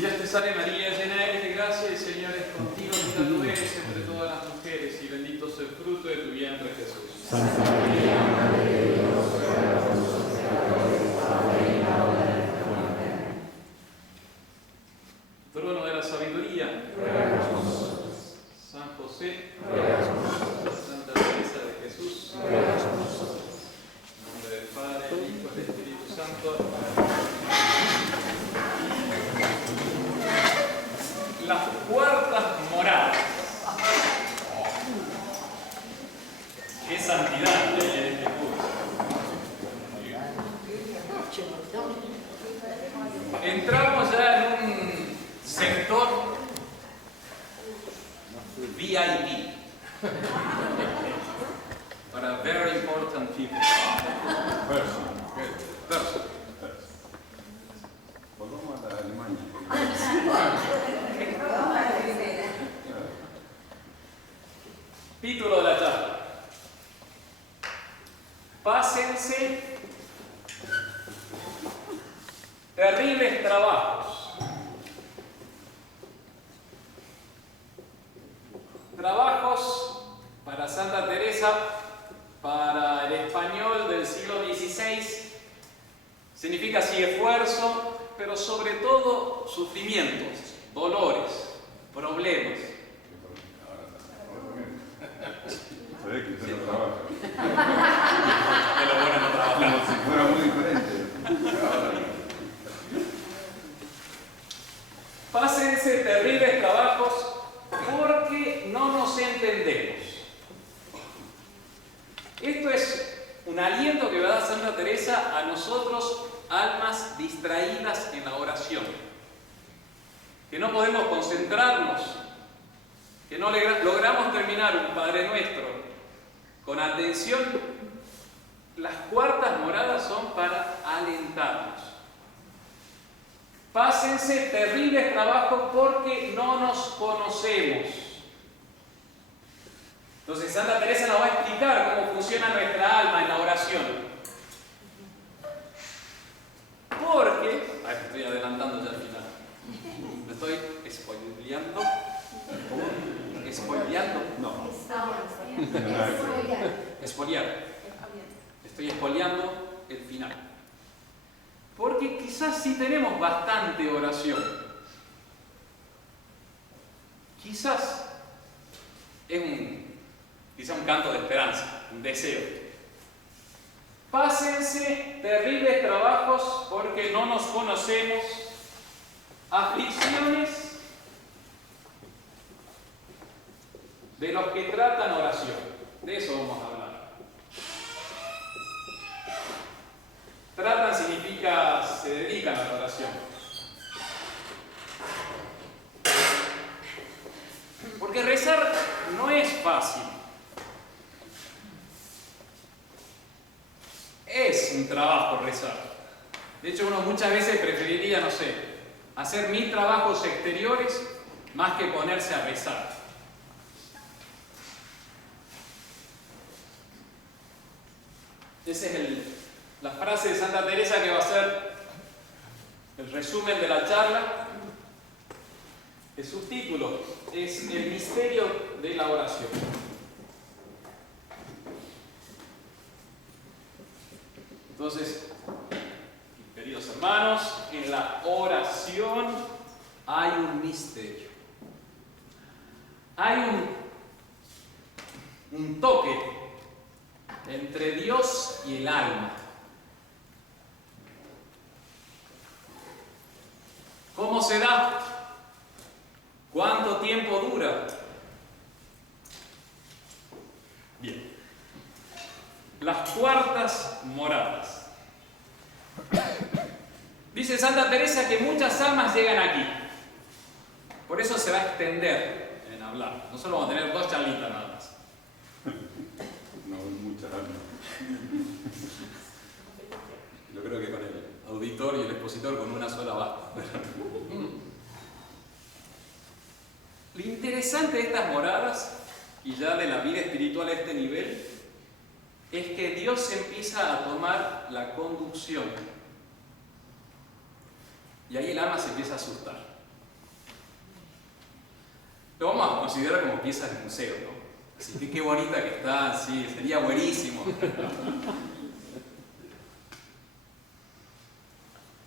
Dios te salve María, llena eres de gracia, el Señor es contigo, bendita tú eres entre todas las mujeres y bendito es el fruto de tu vientre Jesús. Santa María, Madre de Dios, ruega por nosotros pecadores, ahora y en la hora de nuestra muerte. Amén. Trono de la sabiduría, Ruega por nosotros. San José, Ruega por nosotros. Santa Teresa de Jesús, Ruega por nosotros. en nombre del Padre, del Hijo y del Espíritu Santo. Las puertas moradas. ¡Qué santidad que hay en este curso! Entramos ya en un sector VIP para very important people. Person. Volvamos a la Alemania. Título de la charla: Pásense terribles trabajos. Trabajos para Santa Teresa, para el español del siglo XVI, significa así esfuerzo, pero sobre todo sufrimientos, dolores, problemas. Se ve que usted no trabaja. De lo bueno no trabajar. Como si fuera muy diferente. Pásense terribles trabajos porque no nos entendemos. Esto es un aliento que va a dar Santa Teresa a nosotros, almas distraídas en la oración, que no podemos concentrarnos, que no logramos terminar un Padre Nuestro con atención. Las cuartas moradas son para alentarnos. Pásense terribles trabajos porque no nos conocemos. Entonces Santa Teresa nos va a explicar cómo funciona nuestra alma en la oración. Porque, ay, estoy adelantando ya al final. Me estoy spoileando. ¿Cómo? ¿Spoileando? No. Espoliar. Estoy espoliando el final. Porque quizás sí tenemos bastante oración. Quizás es un canto de esperanza, un deseo. Pásense terribles trabajos porque no nos conocemos, aflicciones de los que tratan oración. De eso vamos a hablar. Tratan significa se dedican a la oración. Porque rezar no es fácil. Es un trabajo rezar. De hecho, uno muchas veces preferiría, no sé, hacer 1000 trabajos exteriores más que ponerse a rezar. Esa es la frase de Santa Teresa que va a ser el resumen de la charla. El subtítulo es El misterio de la oración. Entonces, queridos hermanos, en la oración hay un misterio. Hay un toque entre Dios y el alma. ¿Cómo se da? ¿Cuánto tiempo dura? Bien. Las cuartas moradas. Dice Santa Teresa que muchas almas llegan aquí. Por eso se va a extender en hablar. No solo vamos a tener 2 charlitas nada más. No, muchas almas. Yo creo que con el auditor y el expositor con una sola basta. Lo interesante de estas moradas, y ya de la vida espiritual a este nivel, es que Dios empieza a tomar la conducción. Y ahí el alma se empieza a asustar. lo vamos a considerar como piezas de museo, ¿no? Así que qué bonita que está, sí, sería buenísimo.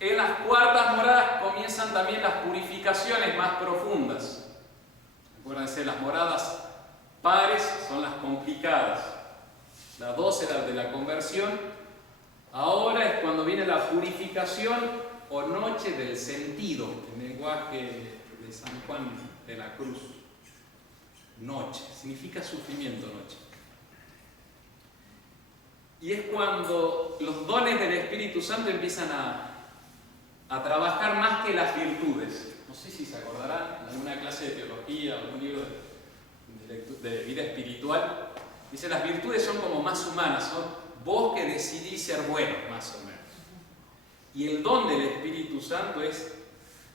En las cuartas moradas comienzan también las purificaciones más profundas. Acuérdense, las moradas pares son las complicadas. La 2 era de la conversión. Ahora es cuando viene la purificación o noche del sentido, el lenguaje de San Juan de la Cruz. Noche, significa sufrimiento noche. Y es cuando los dones del Espíritu Santo empiezan a trabajar más que las virtudes. No sé si se acordarán en alguna clase de teología, algún libro de vida espiritual. Dice, las virtudes son como más humanas, son vos que decidís ser bueno, más o menos. Y el don del Espíritu Santo es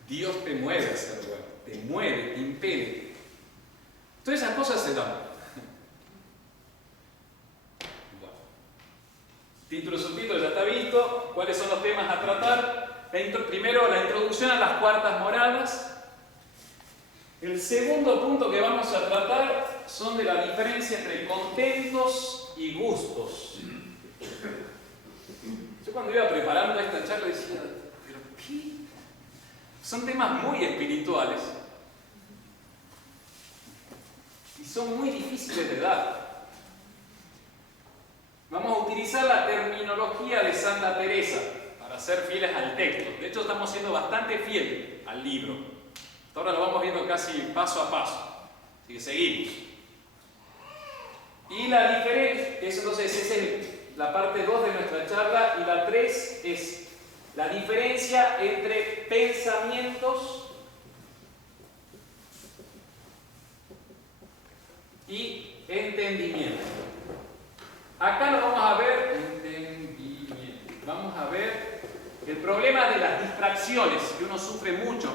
Dios te mueve a ser bueno, te mueve, te impele. Todas esas cosas se dan. Bueno. Título y subtítulo ya está visto. ¿Cuáles son los temas a tratar? Primero, la introducción a las cuartas moradas. El segundo punto que vamos a tratar son de la diferencia entre contentos y gustos. Yo cuando iba preparando esta charla decía, ¿pero qué? Son temas muy espirituales y son muy difíciles de dar. Vamos a utilizar la terminología de Santa Teresa para ser fieles al texto. De hecho, estamos siendo bastante fieles al libro. Hasta ahora lo vamos viendo casi paso a paso. Así que seguimos. Y la diferencia, entonces esa es la parte 2 de nuestra charla, y la 3 es la diferencia entre pensamientos y entendimiento. Acá lo vamos a ver, entendimiento. Vamos a ver el problema de las distracciones, que uno sufre mucho.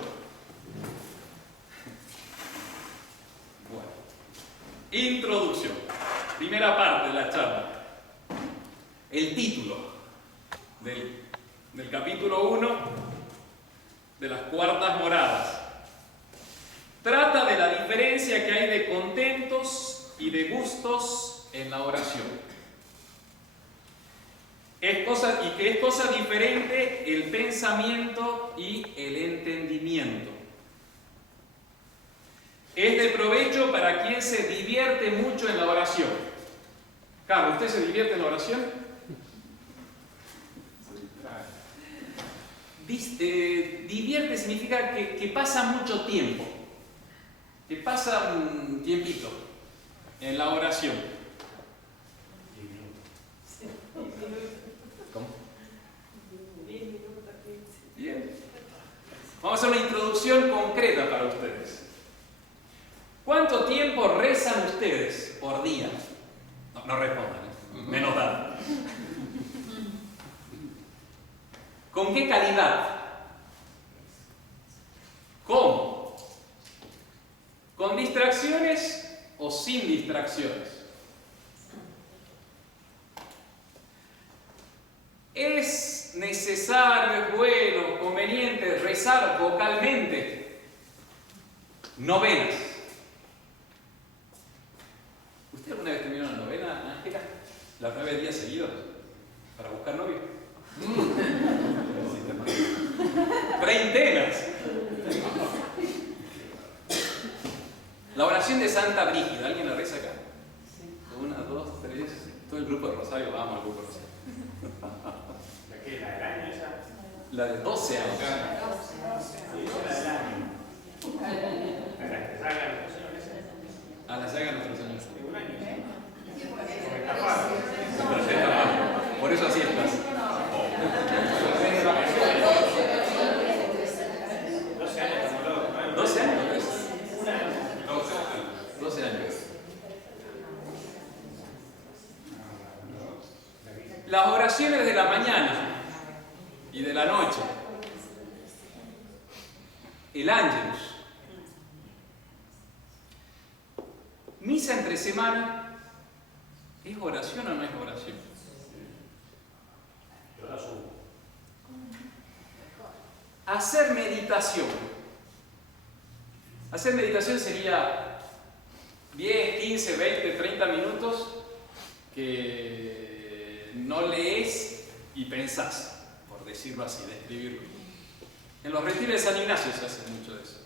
Bueno, introducción. Primera parte de la charla. El título del capítulo 1 de las cuartas moradas. Trata de la diferencia que hay de contentos y de gustos en la oración. Y que es cosa diferente el pensamiento y el entendimiento. Es de provecho para quien se divierte mucho en la oración. Carlos, ¿usted se divierte en la oración? Divierte significa que pasa mucho tiempo, que pasa un tiempito en la oración. 10 minutos. ¿Cómo? 10 minutos, 15. Bien. Vamos a hacer una introducción concreta para ustedes. ¿Cuánto tiempo rezan ustedes por día? No respondan, menos dan. ¿Con qué calidad? ¿Cómo? ¿Con distracciones o sin distracciones? ¿Es necesario, es bueno, conveniente rezar vocalmente? Novenas. ¿Usted alguna vez terminó una novena, Ángela? ¿Las 9 días seguidos? ¿Para buscar novio? Treintenas. La oración de Santa Brígida, ¿alguien la reza acá? Sí. 1, 2, 3, todo el grupo de Rosario, vamos al grupo de Rosario. ¿La qué? ¿La del año esa? La de 12 años. Sí, la del año. ¿A la que salga los señores? A la saga nuestros años. ¿De un año? Porque está fácil. Por eso así estás. 12 años como loco. 12 años. 12 años. Las oraciones de la mañana y de la noche. El Ángelus. Misa entre semana. ¿Es oración o no es oración? Yo la subo. Hacer meditación. Hacer meditación sería 10, 15, 20, 30 minutos que no lees y pensás, por decirlo así, describirlo. En los retiros de San Ignacio se hace mucho de eso.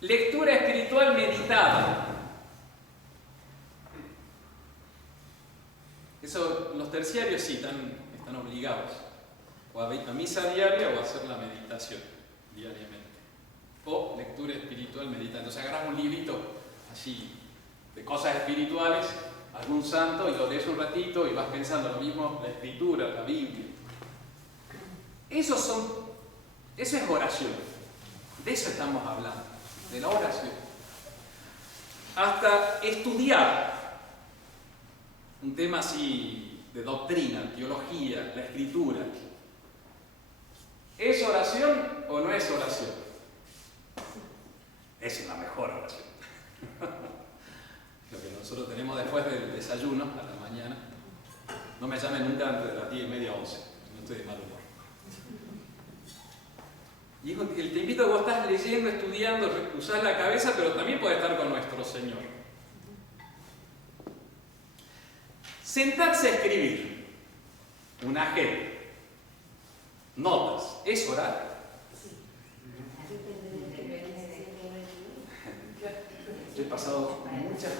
Lectura espiritual meditada. Eso, los terciarios sí, están obligados. O a misa diaria o a hacer la meditación diariamente. O lectura espiritual meditada. Entonces agarras un librito así de cosas espirituales, algún santo, y lo lees un ratito y vas pensando lo mismo, la escritura, la Biblia. Eso es oración. De eso estamos hablando, de la oración. Hasta estudiar un tema así de doctrina, teología, la escritura. ¿Es oración o no es oración? Es la mejor oración. Lo que nosotros tenemos después del desayuno, a la mañana. No me llamen nunca antes de las 10:30, 11. No estoy de mal humor. Y te invito a que vos estás leyendo, estudiando, usás la cabeza, pero también podés estar con nuestro Señor. Sentarse a escribir. Una agenda. Notas. ¿Es orar? Yo he pasado muchas,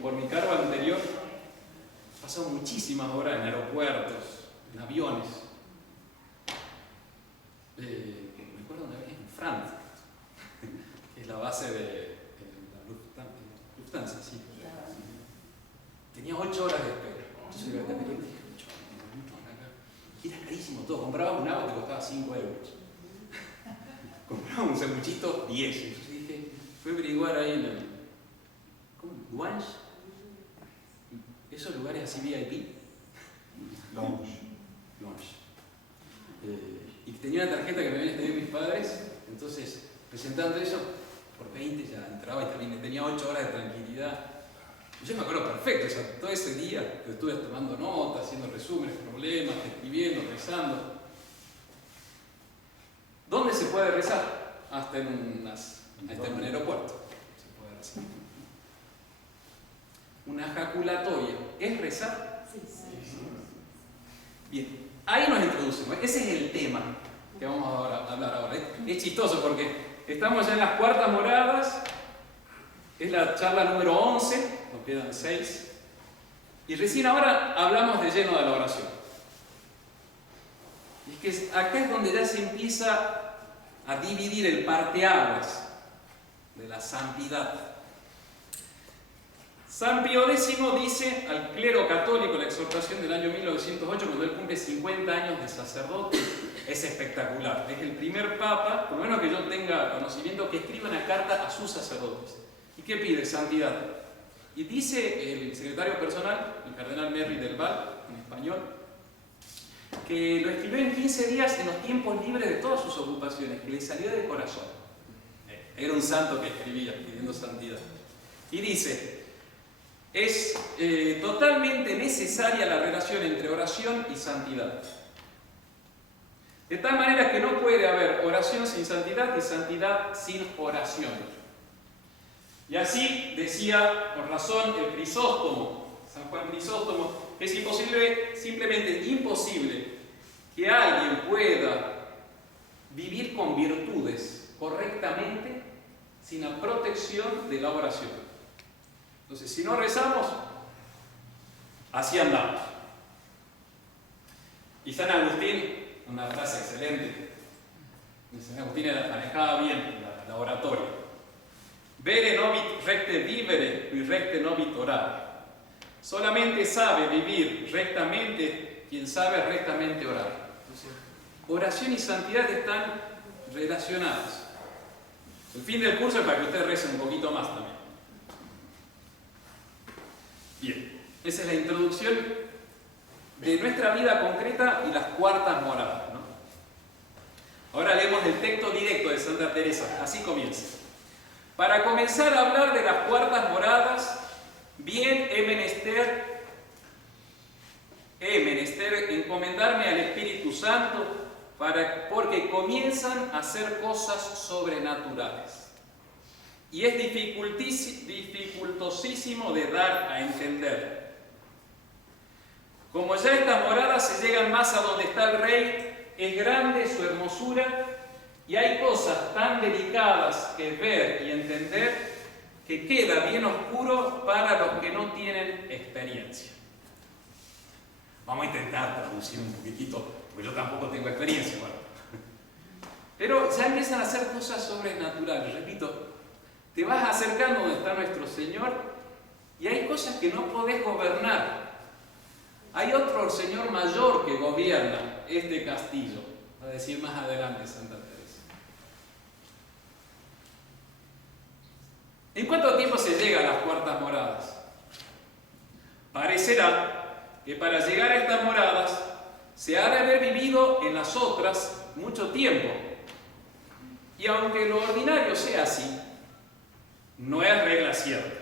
por mi cargo anterior, he pasado muchísimas horas en aeropuertos, en aviones. Me acuerdo una vez en Frankfurt, que es la base de la Lufthansa, sí. Tenía 8 horas de espera. Entonces yo dije, 8 horas acá. Y era carísimo todo. Compraba un agua que costaba 5 euros. Compraba un sanguchito 10. Entonces dije, fui a averiguar ahí en el Lounge, esos lugares así VIP. Lounge. Y tenía una tarjeta que me habían pedido mis padres, entonces presentando eso, por 20 ya entraba y también tenía 8 horas de tranquilidad. Yo me acuerdo perfecto, o sea, todo ese día que estuve tomando notas, haciendo resúmenes, problemas, escribiendo, rezando. ¿Dónde se puede rezar? Hasta en un aeropuerto se puede rezar. Una ejaculatoria, ¿es rezar? Sí. Bien, ahí nos introducimos. Ese es el tema que vamos a hablar ahora. Es chistoso porque estamos ya en las cuartas moradas, es la charla número 11, nos quedan 6, y recién ahora hablamos de lleno de la oración. Y es que acá es donde ya se empieza a dividir el parteaguas de la santidad. San Pío X dice al clero católico, la exhortación del año 1908, cuando él cumple 50 años de sacerdote, es espectacular. Es el primer papa, por lo menos que yo tenga conocimiento, que escribe una carta a sus sacerdotes. ¿Y qué pide? Santidad. Y dice el secretario personal, el cardenal Merry del Val, en español, que lo escribió en 15 días en los tiempos libres de todas sus ocupaciones, que le salió del corazón. Era un santo que escribía pidiendo santidad. Y dice, es totalmente necesaria la relación entre oración y santidad. De tal manera que no puede haber oración sin santidad y santidad sin oración. Y así decía con razón el Crisóstomo, San Juan Crisóstomo, que es imposible, simplemente imposible, que alguien pueda vivir con virtudes correctamente sin la protección de la oración. Entonces, si no rezamos, así andamos. Y San Agustín, una frase excelente, San Agustín manejaba bien la oratoria. Vere novit recte vivere, qui recte novit orare. Solamente sabe vivir rectamente quien sabe rectamente orar. Entonces, oración y santidad están relacionadas. El fin del curso es para que ustedes recen un poquito más también. Bien, esa es la introducción de nuestra vida concreta y las cuartas moradas, ¿no? Ahora leemos el texto directo de Santa Teresa, así comienza. Para comenzar a hablar de las cuartas moradas, bien he menester encomendarme al Espíritu Santo porque comienzan a hacer cosas sobrenaturales. y es dificultosísimo de dar a entender. Como ya estas moradas se llegan más a donde está el rey, es grande su hermosura y hay cosas tan delicadas que ver y entender que queda bien oscuro para los que no tienen experiencia. Vamos a intentar traducir un poquitito, porque yo tampoco tengo experiencia. Bueno. Pero ya empiezan a hacer cosas sobrenaturales. Repito, te vas acercando donde está nuestro Señor y hay cosas que no podés gobernar. Hay otro Señor mayor que gobierna este castillo, va a decir más adelante Santa Teresa. ¿En cuánto tiempo se llega a las cuartas moradas? Parecerá que para llegar a estas moradas se ha de haber vivido en las otras mucho tiempo. Y aunque lo ordinario sea así, no es regla cierta.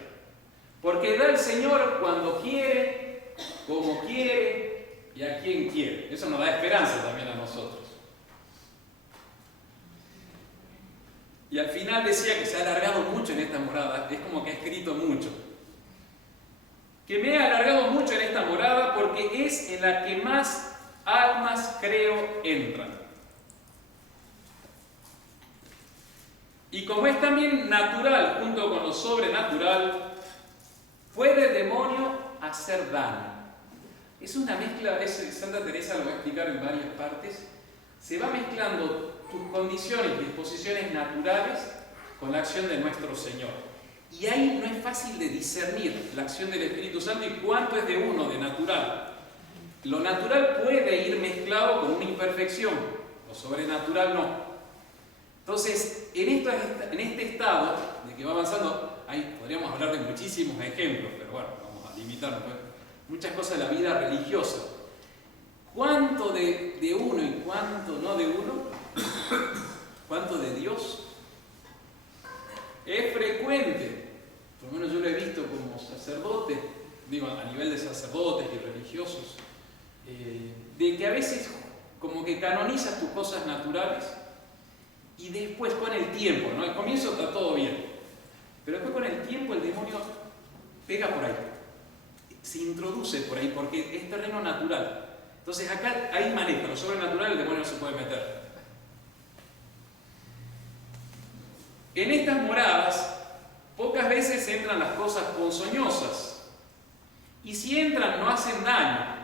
Porque da el Señor cuando quiere, como quiere y a quien quiere. Eso nos da esperanza también a nosotros. Y al final decía que se ha alargado mucho en esta morada, es como que ha escrito mucho. Que me he alargado mucho en esta morada porque es en la que más almas, creo, entran. Y como es también natural junto con lo sobrenatural, puede el demonio hacer daño. Es una mezcla, Santa Teresa lo va a explicar en varias partes, se va mezclando tus condiciones y disposiciones naturales con la acción de nuestro Señor. Y ahí no es fácil de discernir la acción del Espíritu Santo y cuánto es de uno, de natural. Lo natural puede ir mezclado con una imperfección, lo sobrenatural no. Entonces, en este estado de que va avanzando, ahí podríamos hablar de muchísimos ejemplos, pero bueno, vamos a limitarnos. Muchas cosas de la vida religiosa. ¿Cuánto de uno y cuánto no de uno? ¿Cuánto de Dios? Es frecuente, por lo menos yo lo he visto como sacerdote, digo a nivel de sacerdotes y religiosos, de que a veces como que canonizas tus cosas naturales y después con el tiempo, ¿no? Al comienzo está todo bien, pero después con el tiempo el demonio pega por ahí, se introduce por ahí porque es terreno natural. Entonces acá hay manejo, lo sobrenatural el demonio no se puede meter. En estas moradas pocas veces entran las cosas ponzoñosas y si entran no hacen daño,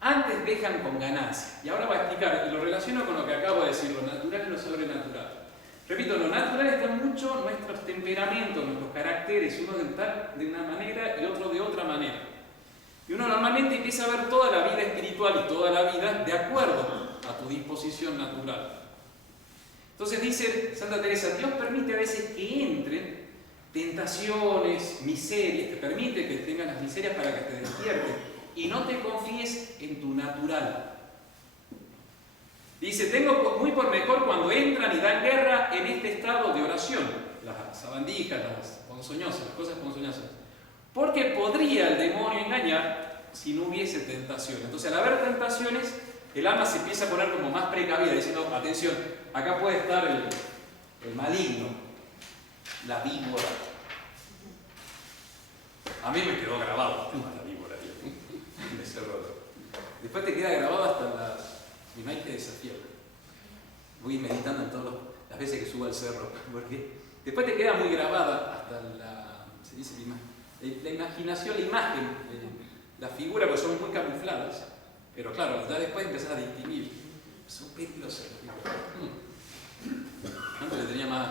antes dejan con ganancia. Y ahora va a explicar, y lo relaciono con lo que acabo de decir, lo natural y lo sobrenatural. Repito, lo natural está mucho nuestros temperamentos, nuestros caracteres, uno de estar de una manera y otro de otra manera. Y uno normalmente empieza a ver toda la vida espiritual y toda la vida de acuerdo a tu disposición natural. Entonces dice Santa Teresa, Dios permite a veces que entren tentaciones, miserias, te permite que tengas las miserias para que te despiertes y no te confíes en tu natural. Dice, tengo muy por mejor cuando entran y dan guerra en este estado de oración, las sabandijas, las ponzoñosas, las cosas ponzoñosas. Porque podría el demonio engañar si no hubiese tentación. Entonces, al haber tentaciones, el alma se empieza a poner como más precavida, diciendo, atención, acá puede estar el maligno, la víbora. A mí me quedó grabado el tema de la víbora, tío, de Cerro. Después te queda grabado hasta las... No hay que desafiar. Voy meditando en todas las veces que subo al cerro, porque después te queda muy grabada hasta se dice la imaginación, la imagen, la figura, porque son muy camufladas, pero claro, ya después empezás a distinguir. Son peligrosas. Antes le tenía más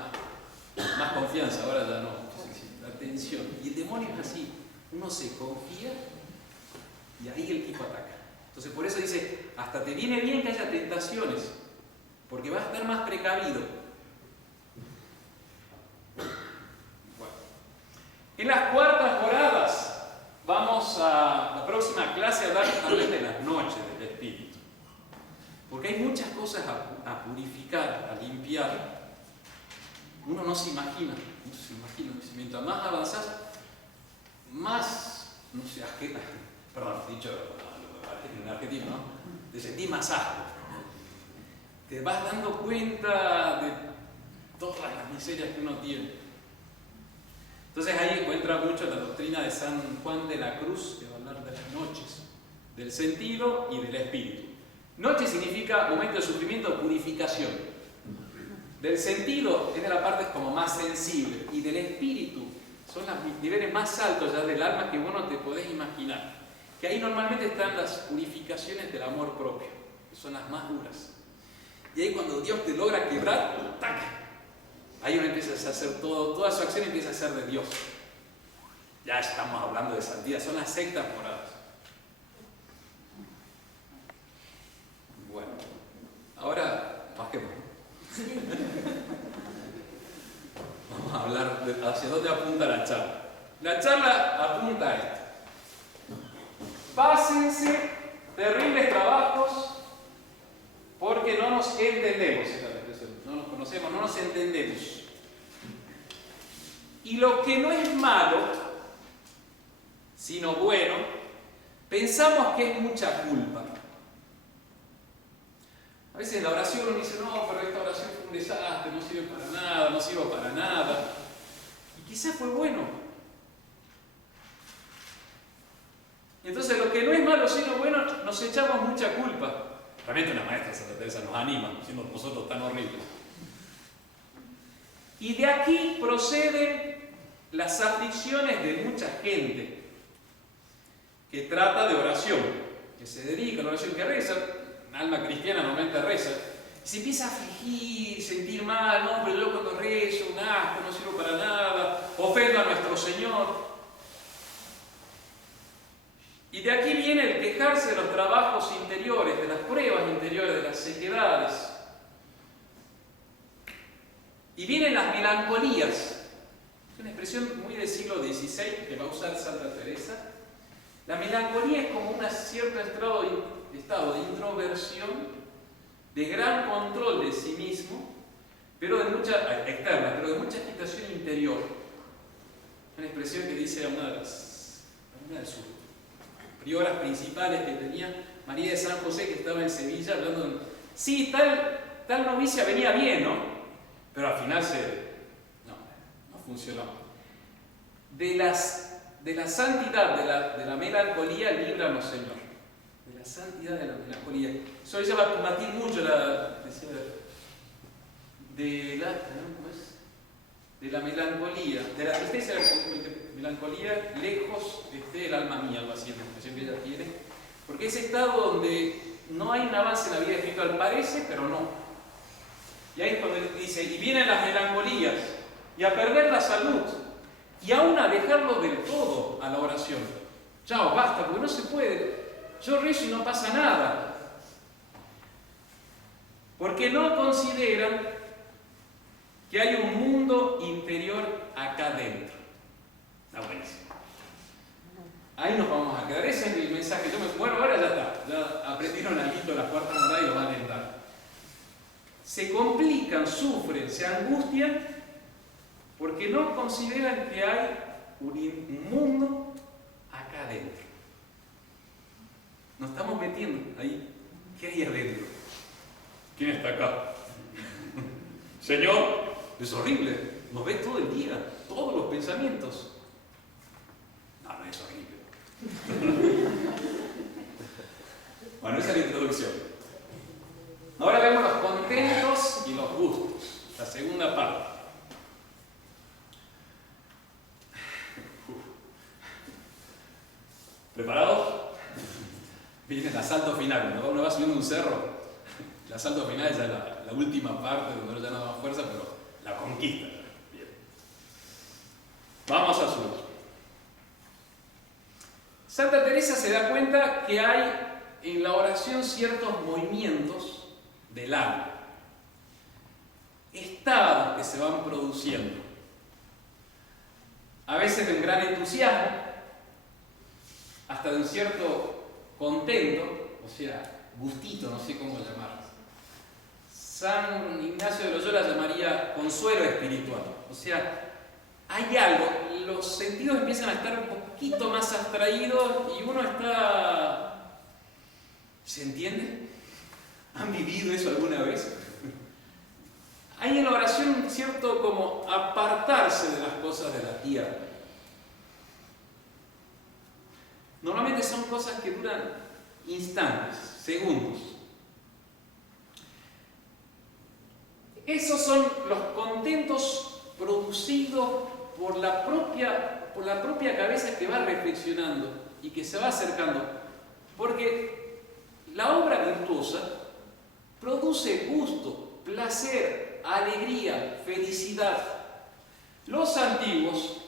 confianza, ahora ya no. Atención. Y el demonio es así, uno se confía y ahí el tipo ataca. Entonces por eso dice, hasta te viene bien que haya tentaciones, porque vas a estar más precavido. Bueno. En las cuartas moradas vamos a la próxima clase a hablar también de las noches del Espíritu. Porque hay muchas cosas a purificar, a limpiar. Uno no se imagina, mientras más avanzás, más, no sé, perdón, dicho en argentino, ¿no? Te sentís más asco. Te vas dando cuenta de todas las miserias que uno tiene. Entonces ahí encuentra mucho la doctrina de San Juan de la Cruz, que va a hablar de las noches, del sentido y del espíritu. Noche significa momento de sufrimiento, purificación. Del sentido es de la parte como más sensible, y del espíritu son los niveles más altos ya del alma que vos no te podés imaginar. Que ahí normalmente están las purificaciones del amor propio, que son las más duras. Y ahí cuando Dios te logra quebrar, ¡tac!, ahí uno empieza a hacer todo, toda su acción empieza a ser de Dios. Ya estamos hablando de santidad, son las sextas moradas. Bueno, ahora bajemos. Vamos a hablar de hacia dónde apunta la charla. La charla apunta a esto. Pásense terribles trabajos porque no nos entendemos. No nos conocemos, no nos entendemos. Y lo que no es malo, sino bueno, pensamos que es mucha culpa. A veces en la oración uno dice, no, pero esta oración fue un desastre, no sirve para nada, no sirve para nada. Y quizás fue bueno. Y entonces lo que no es malo, sino bueno, nos echamos mucha culpa. Realmente una maestra Santa Teresa nos anima, siendo nosotros tan horribles. Y de aquí proceden las aflicciones de mucha gente que trata de oración, que se dedica a la oración, que reza. Un alma cristiana normalmente reza. Y se empieza a afligir, sentir mal, no, pero yo cuando rezo, un asco, no sirvo para nada, ofendo a nuestro Señor. Y de aquí viene el quejarse de los trabajos interiores, de las pruebas interiores, de las sequedades. Y vienen las melancolías. Es una expresión muy del siglo XVI que va a usar Santa Teresa. La melancolía es como un cierto estado de introversión, de gran control de sí mismo, pero de mucha externa, pero de mucha agitación interior. Una expresión que dice una de sus prioras principales que tenía, María de San José, que estaba en Sevilla, hablando de, sí, tal novicia venía bien, ¿no? Pero al final no funcionó. De la santidad, de la melancolía, líbranos, Señor. De la santidad de la melancolía. Eso ella va a combatir mucho de la melancolía, de la tristeza, de la melancolía, lejos esté el alma mía, algo así, la expresión que ella tiene. Porque ese estado donde no hay un avance en la vida espiritual, parece, pero no. Y ahí es cuando dice, y vienen las melancolías, y a perder la salud, y aún a dejarlo del todo a la oración. Chao, basta, porque no se puede. Yo rezo y no pasa nada. Porque no consideran que hay un mundo interior acá dentro. Está buenísimo. Ahí nos vamos a quedar. Ese es el mensaje. Yo me muero ahora, ya está. Ya aprendieron algo la cuarta morada y lo van a entrar. Se complican, sufren, se angustian porque no consideran que hay un mundo acá adentro. Nos estamos metiendo ahí. ¿Qué hay adentro? ¿Quién está acá? Señor, es horrible. Nos ve todo el día, todos los pensamientos. No es horrible. Bueno, esa es la introducción. Ahora vemos los contentos y los gustos. La segunda parte. ¿Preparados? Viene el asalto final. Cuando uno va subiendo un cerro, el asalto final es ya la última parte donde uno ya no da más fuerza, pero la conquista. Bien. Vamos a subir. Santa Teresa se da cuenta que hay en la oración ciertos movimientos del alma, estados que se van produciendo, a veces de un gran entusiasmo, hasta de un cierto contento, o sea, gustito, no sé cómo llamarlo. San Ignacio de Loyola llamaría consuelo espiritual, o sea, hay algo, los sentidos empiezan a estar un poquito más abstraídos y uno está... ¿Se entiende? ¿Han vivido eso alguna vez? Hay en la oración cierto como apartarse de las cosas de la tierra. Normalmente son cosas que duran instantes, segundos. Esos son los contentos producidos por la propia cabeza que va reflexionando y que se va acercando. Porque la obra virtuosa produce gusto, placer, alegría, felicidad. Los antiguos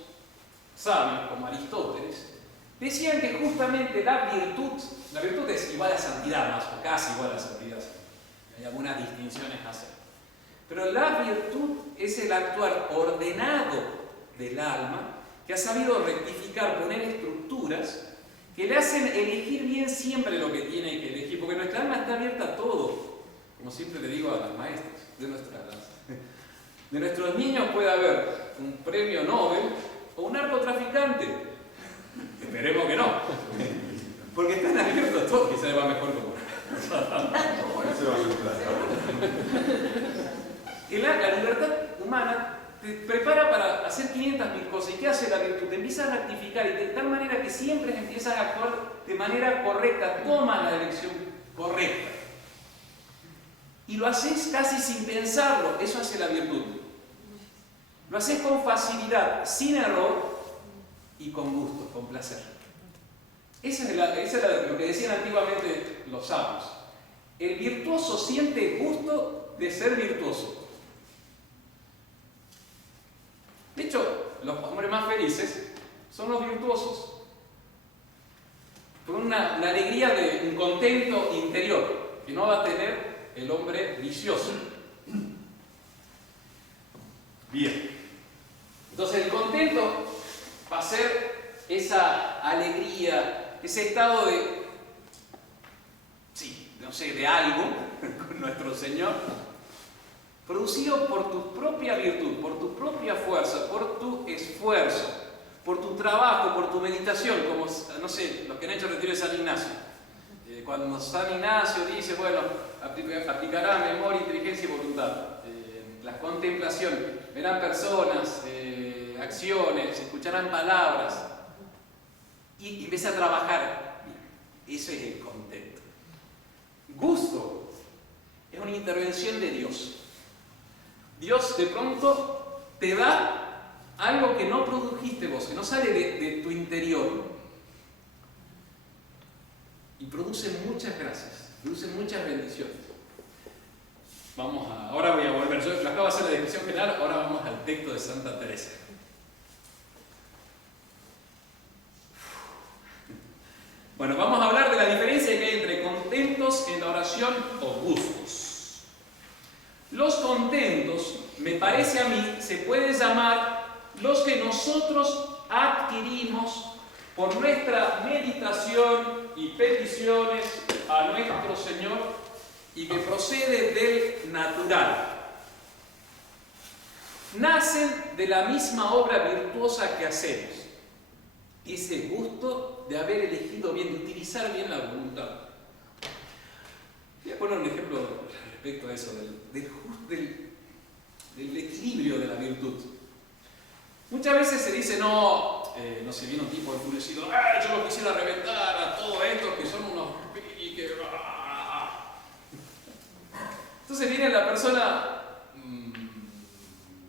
sabios, como Aristóteles, decían que justamente la virtud es igual a santidad, más o casi igual a santidad. Hay algunas distinciones a hacer. Pero la virtud es el actuar ordenado del alma que ha sabido rectificar, poner estructuras que le hacen elegir bien siempre lo que tiene que elegir, porque nuestra alma está abierta a todo. Como siempre le digo a las maestras de nuestros niños puede haber un premio Nobel o un narcotraficante. Esperemos que no, porque están abiertos a todo, quizá le va mejor como. La libertad humana te prepara para hacer 500.000 cosas. ¿Y qué hace la virtud? Te empieza a rectificar y de tal manera que siempre empiezas a actuar de manera correcta, tomas la elección correcta. Y lo haces casi sin pensarlo, eso hace la virtud. Lo haces con facilidad, sin error y con gusto, con placer. Eso es lo que decían antiguamente los sabios. El virtuoso siente gusto de ser virtuoso. De hecho, los hombres más felices son los virtuosos. Con una alegría de un contento interior que no va a tener el hombre vicioso. Bien. Entonces el contento va a ser esa alegría, ese estado de, de algo con nuestro Señor, producido por tu propia virtud, por tu propia fuerza, por tu esfuerzo, por tu trabajo, por tu meditación, como, los que han hecho retiro de San Ignacio. Cuando San Ignacio dice, bueno, aplicará memoria, inteligencia y voluntad, la contemplación, verán personas, acciones, escucharán palabras, y empieza a trabajar. Eso es el contento. Gusto es una intervención de Dios. Dios de pronto te da algo que no produjiste vos, que no sale de tu interior. Y produce muchas gracias, produce muchas bendiciones. Ahora voy a volver, yo acabo de hacer la descripción general, ahora vamos al texto de Santa Teresa. Bueno, vamos a hablar de la diferencia que hay entre contentos en la oración o gustos. Los contentos, me parece a mí, se puede llamar los que nosotros adquirimos por nuestra meditación y peticiones a nuestro Señor y que procede del natural. Nacen de la misma obra virtuosa que hacemos. Ese gusto de haber elegido bien, de utilizar bien la voluntad. Voy a poner un ejemplo respecto a eso, del equilibrio de la virtud. Muchas veces se dice, viene un tipo enfurecido, yo lo quisiera reventar a todos estos que son unos piques. Entonces viene la persona,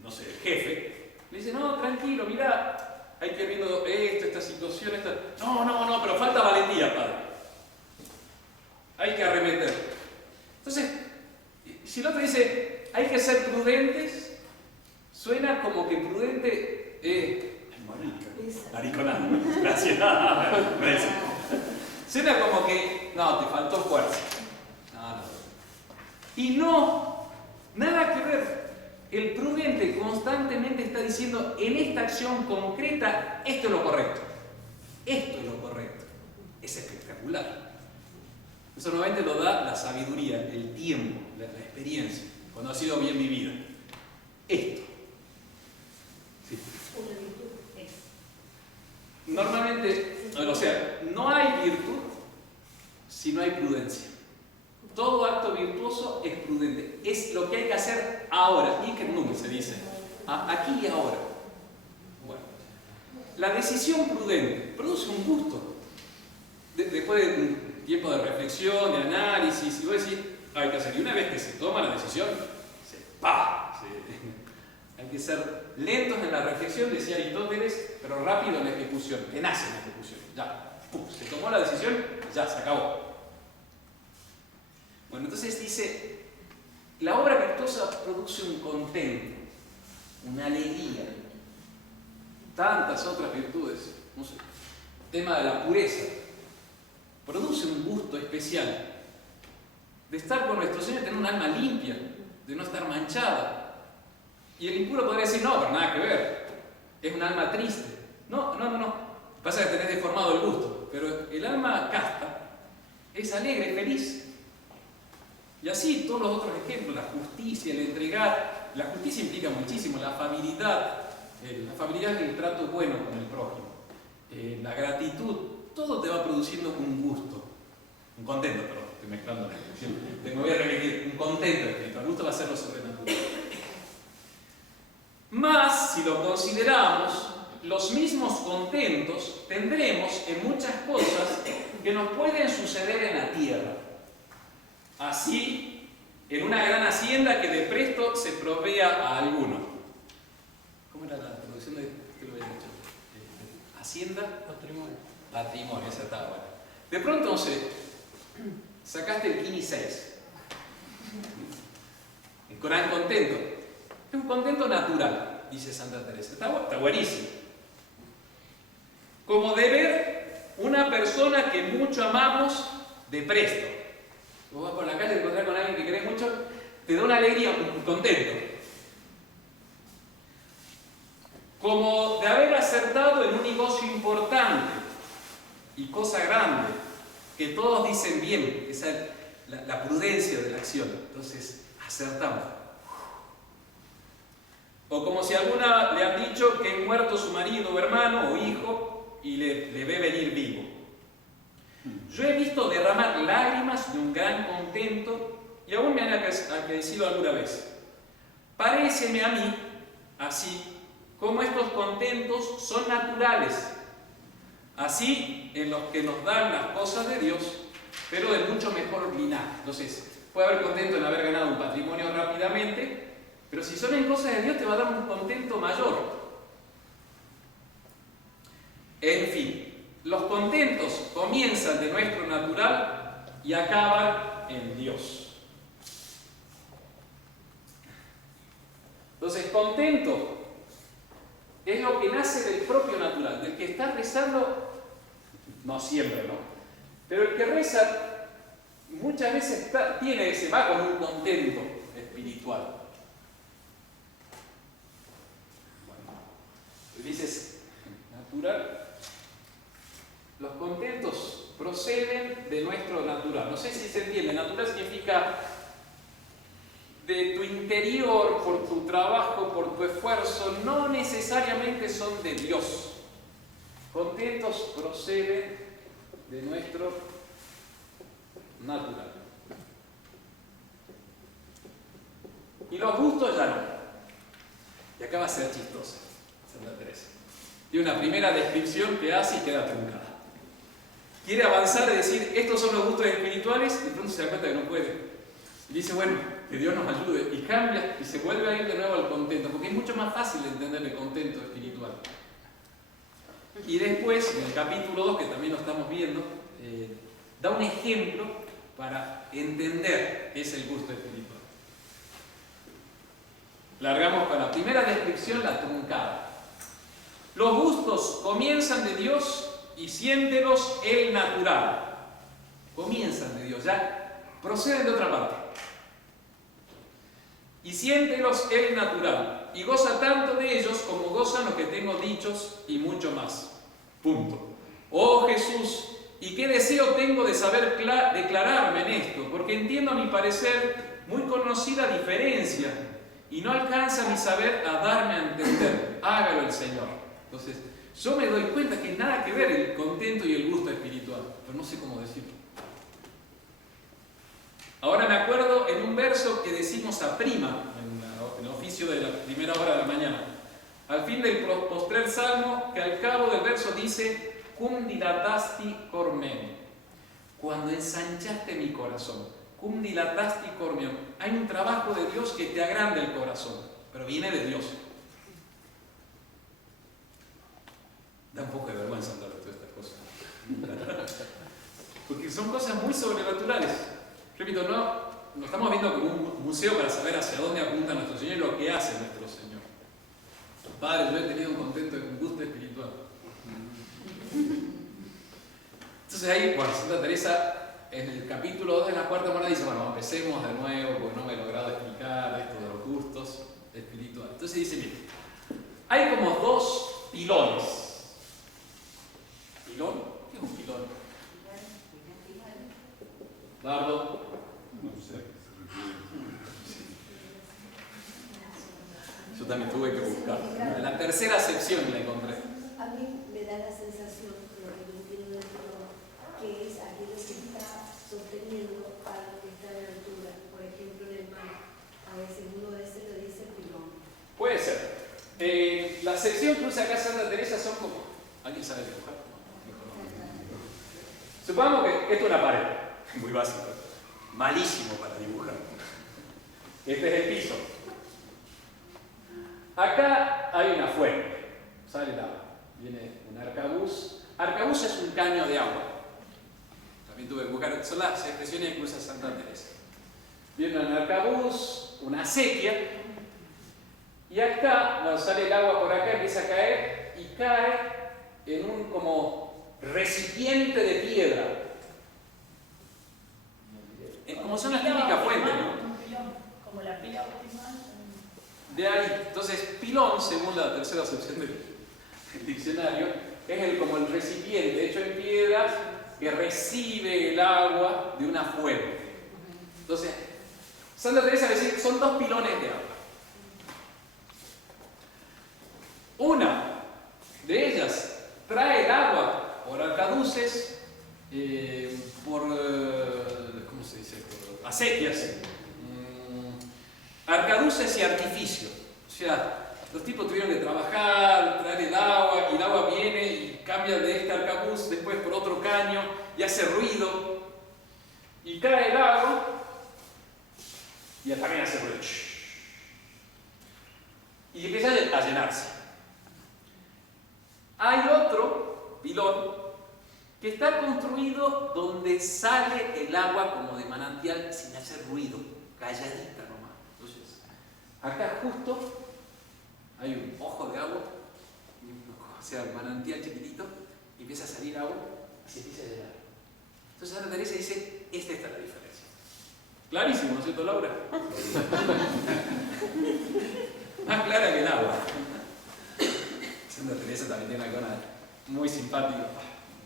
el jefe, le dice, no, tranquilo, mirá, hay que ir viendo esta situación, No, pero falta valentía, padre. Hay que arremeter. Entonces, si el otro dice, hay que ser prudentes, suena como que prudente mariconada. Gracias. Suena como que, te faltó fuerza. Y nada que ver. El prudente constantemente está diciendo, en esta acción concreta, esto es lo correcto. Esto es lo correcto. Es espectacular. Eso normalmente lo da la sabiduría, el tiempo, la experiencia, cuando ha sido bien vivida. Esto. Sí. Normalmente, no hay virtud si no hay prudencia. Todo acto virtuoso es prudente. Es lo que hay que hacer hacer ahora. Y que nunca se dice, aquí y ahora. Bueno, la decisión prudente produce un gusto. Después de un tiempo de reflexión, de análisis, y vos decís, hay que hacer. Y una vez que se toma la decisión, hay que ser lentos en la reflexión, decía Aristóteles, pero rápido en la ejecución, tenaz en la ejecución. Ya, se tomó la decisión, ya, se acabó. Bueno, entonces dice, la obra virtuosa produce un contento, una alegría, tantas otras virtudes, no sé, tema de la pureza, produce un gusto especial de estar con nuestro Señor, de tener un alma limpia, de no estar manchada. Y el impuro podría decir, no, pero nada que ver, es un alma triste. No. Pasa que tenés deformado el gusto, pero el alma casta es alegre, feliz. Y así todos los otros ejemplos, la justicia, el entregar. La justicia implica muchísimo, la afabilidad es el trato bueno con el prójimo, la gratitud, todo te va produciendo un gusto, un contento, perdón, estoy mezclando la expresión, me voy a repetir, un contento espiritual, el gusto va a ser lo sobrenatural. Más, si lo consideramos, los mismos contentos tendremos en muchas cosas que nos pueden suceder en la tierra. Así, en una gran hacienda que de presto se provea a alguno. ¿Cómo era la traducción de qué lo había dicho? Hacienda, patrimonio, esa estaba buena. De pronto, no sé, sacaste el Kini 6. El Corán contento. Es un contento natural, dice Santa Teresa. Está buenísimo. Como de ver una persona que mucho amamos de presto. Vos vas por la calle y te encontrás con alguien que querés mucho, te da una alegría, un contento. Como de haber acertado en un negocio importante y cosa grande, que todos dicen bien, esa es la prudencia de la acción. Entonces, acertamos. O como si alguna le han dicho que es muerto su marido o hermano o hijo y le ve venir vivo. Yo he visto derramar lágrimas de un gran contento y aún me han agradecido alguna vez. Paréceme a mí, así, como estos contentos son naturales, así en los que nos dan las cosas de Dios, pero de mucho mejor linaje. Entonces, puede haber contento en haber ganado un patrimonio rápidamente, pero si son en cosas de Dios te va a dar un contento mayor. En fin, los contentos comienzan de nuestro natural y acaban en Dios. Entonces, contento es lo que nace del propio natural, del que está rezando, no siempre, ¿no? Pero el que reza muchas veces va con un contento espiritual. Bueno, dices, natural. Los contentos proceden de nuestro natural. No sé si se entiende. Natural significa de tu interior, por tu trabajo, por tu esfuerzo. No necesariamente son de Dios. Contentos proceden de nuestro natural. Y los gustos ya no. Y acá va a ser chistosa Santa Teresa. Tiene una primera descripción que hace y queda truncada. Quiere avanzar y decir, estos son los gustos espirituales, y pronto se da cuenta que no puede. Y dice, bueno, que Dios nos ayude. Y cambia y se vuelve a ir de nuevo al contento, porque es mucho más fácil entender el contento espiritual. Y después, en el capítulo 2, que también lo estamos viendo, da un ejemplo para entender qué es el gusto espiritual. Largamos con la primera descripción, la truncada. Los gustos comienzan de Dios y siéntelos el natural. Comienzan de Dios, ya proceden de otra parte. Y siéntelos el natural. Y goza tanto de ellos como gozan los que tengo dichos y mucho más. Punto. Oh Jesús, y qué deseo tengo de saber declararme en esto, porque entiendo a mi parecer muy conocida diferencia y no alcanza mi saber a darme a entender. Hágalo el Señor. Entonces, yo me doy cuenta que nada que ver el contento y el gusto espiritual, pero no sé cómo decirlo. Ahora me acuerdo en un verso que decimos a prima en inicio de la primera hora de la mañana. Al fin del postrer salmo, que al cabo del verso dice, cum dilatasti cor meo, cuando ensanchaste mi corazón. Cum dilatasti cor meo. Hay un trabajo de Dios que te agranda el corazón, pero viene de Dios. Da un poco de vergüenza hablar de todas estas cosas. Porque son cosas muy sobrenaturales. Repito, no estamos viendo como un museo para saber hacia dónde apunta nuestro Señor y lo que hace nuestro Señor. Padre, yo he tenido un contento de un gusto espiritual. Entonces ahí, bueno, Santa Teresa en el capítulo 2 de la cuarta morada dice, bueno, empecemos de nuevo porque no me he logrado explicar esto de los gustos espirituales. Entonces dice, mire, hay como dos pilones. ¿Pilón? ¿Qué es un pilón? Dardo. No sé a qué se refiere. Yo también tuve que buscar. En la tercera sección la encontré. A mí me da la sensación, lo que yo entiendo del pilón, que es aquello que está sosteniendo algo que está en altura. Por ejemplo, en el mar. A veces uno de ese le dice pilón. Puede ser. La sección que usa acá Santa Teresa son como... ¿Alguien sabe dibujar? Supongamos que esto es una pared. Muy básico. Malísimo para dibujar. Este es el piso. Acá hay una fuente. Sale el agua. Viene un arcabuz. Arcabuz es un caño de agua. También tuve que buscar. Son las expresiones que usa Santa Teresa. Viene un arcabuz, una acequia. Y acá, cuando sale el agua por acá, empieza a caer y cae en un como recipiente de piedra. Como son las típicas fuentes, ¿no? Como la pila optimal. De ahí, entonces, pilón, según la tercera acepción del diccionario, es como el recipiente hecho en piedra que recibe el agua de una fuente. Entonces, Santa Teresa dice, son dos pilones de agua. Una de ellas trae el agua por arcaduces, por, ¿cómo se dice esto? Acequias, arcaduces y artificio. O sea, los tipos tuvieron que trabajar, traer el agua, y el agua viene y cambia de este arcabuz después por otro caño y hace ruido, y cae el agua y también hace ruido. Y empieza a llenarse. Hay otro pilón que está construido donde sale el agua como de manantial sin hacer ruido, calladita nomás. Entonces, acá justo hay un ojo de agua, o sea, un manantial chiquitito, y empieza a salir agua, así empieza a llenar. Entonces Santa Teresa dice, esta es la diferencia. Clarísimo, ¿no es cierto, Laura? Más clara que el agua. Santa Teresa también tiene una cosa muy simpática.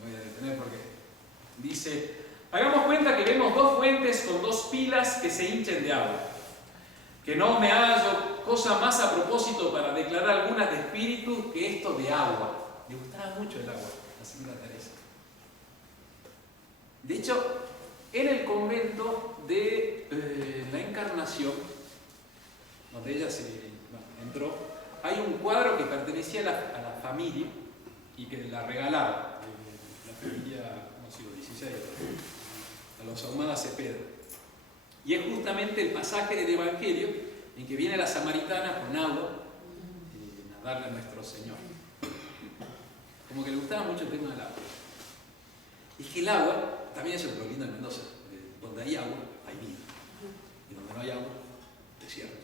Me voy a detener porque dice, hagamos cuenta que vemos dos fuentes con dos pilas que se hinchen de agua. Que no me hallo cosa más a propósito para declarar algunas de espíritu que esto de agua. Le gustaba mucho el agua a Santa Teresa. De hecho, en el convento de la Encarnación, donde ella entró, hay un cuadro que pertenecía a la familia y que la regalaron, la familia, ¿cómo siglo XVI, a los Ahumada Cepeda. Y es justamente el pasaje del Evangelio en que viene la samaritana con agua a darle a nuestro Señor. Como que le gustaba mucho el tema del agua. Y que el agua, también eso es lo lindo en Mendoza, donde hay agua, hay vida. Y donde no hay agua, desierto.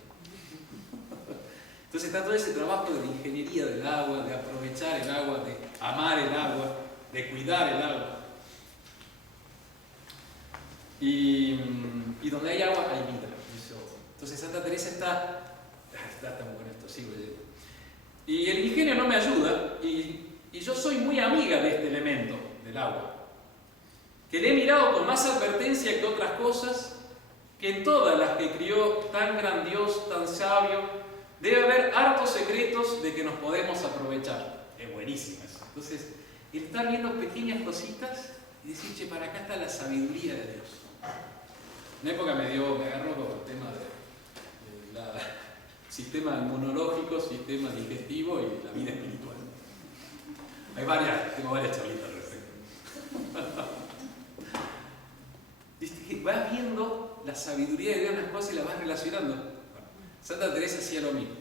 Entonces está todo ese trabajo de la ingeniería del agua, de aprovechar el agua, de amar el agua, de cuidar el agua. Y donde hay agua, hay vida. Entonces Santa Teresa está tan bueno esto, sigo leyendo. Y el ingenio no me ayuda, y yo soy muy amiga de este elemento, del agua, que le he mirado con más advertencia que otras cosas, que en todas las que crió tan gran Dios, tan sabio, debe haber hartos secretos de que nos podemos aprovechar. Es buenísimo eso. Entonces, estar viendo pequeñas cositas y decir, che, para acá está la sabiduría de Dios. Una época me agarró con el tema de la sistema inmunológico, sistema digestivo y la vida espiritual. Tengo varias charlitas al respecto. Vas viendo la sabiduría de Dios en las cosas y las vas relacionando. Santa Teresa hacía lo mismo.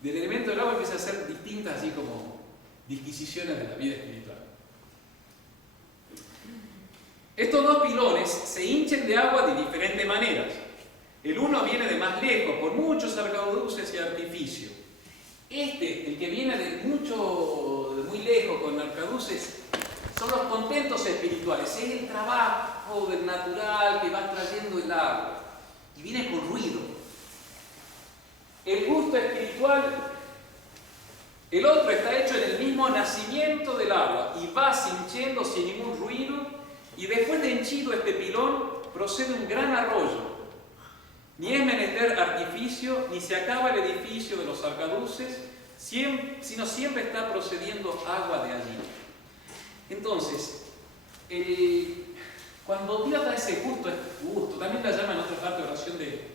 Del elemento del agua empieza a ser distintas, así como disquisiciones de la vida espiritual. Estos dos pilones se hinchan de agua de diferentes maneras. El uno viene de más lejos, por muchos arcaduces y artificios. El que viene de muy lejos, con arcaduces, son los contentos espirituales. Es el trabajo del natural que va trayendo el agua. Y viene con ruido. El gusto espiritual, el otro está hecho en el mismo nacimiento del agua y va hinchando sin ningún ruido, y después de henchido este pilón procede un gran arroyo. Ni es menester artificio, ni se acaba el edificio de los arcaduces, sino siempre está procediendo agua de allí. Entonces, cuando Dios da ese gusto, también la llama en otra parte de oración de